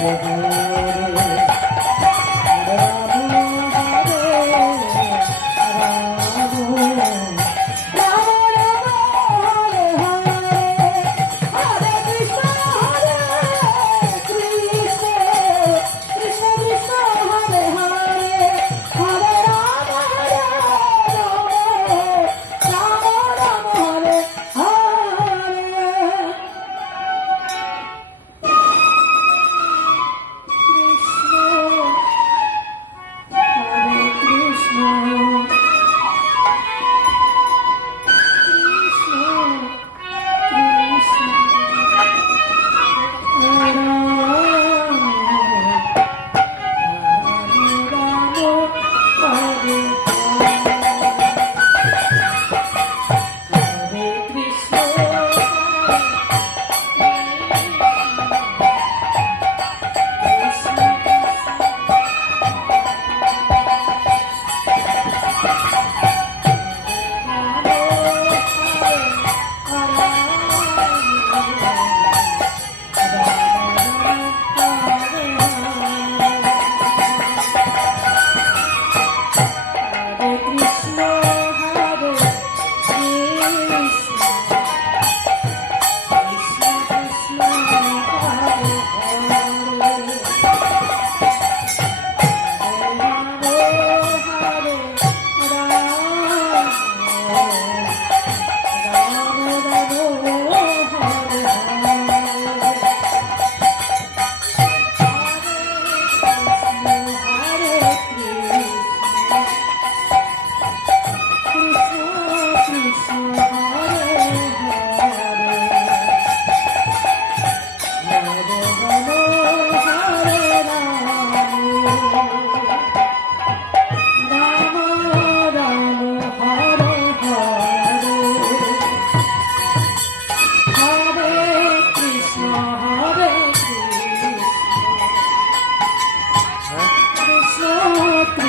Thank you.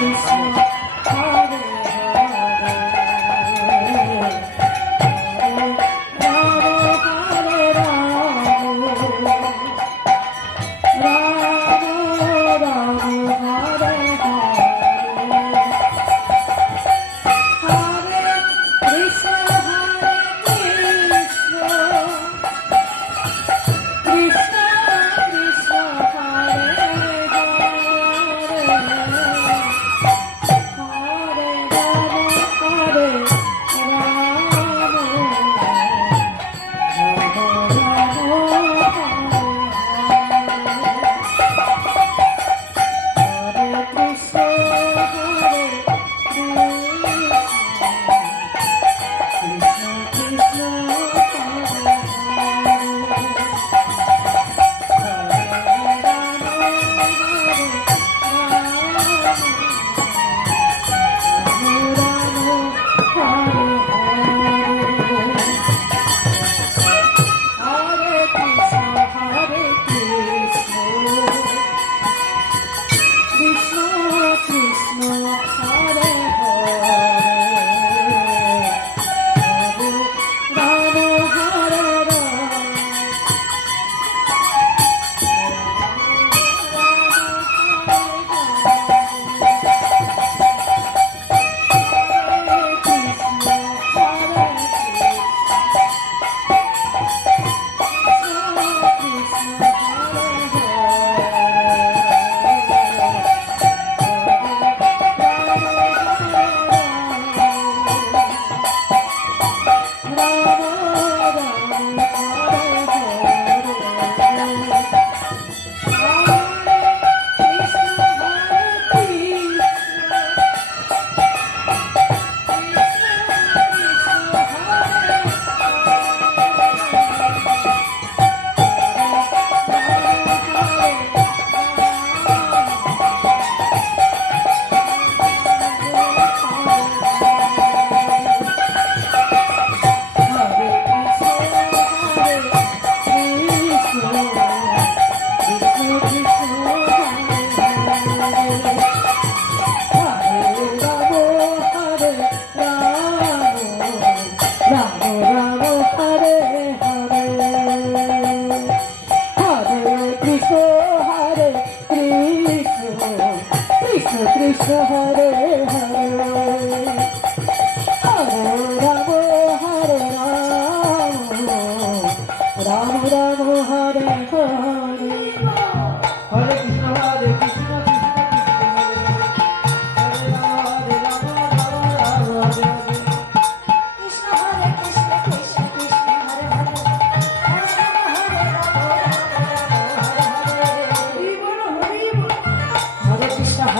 Krishna Hare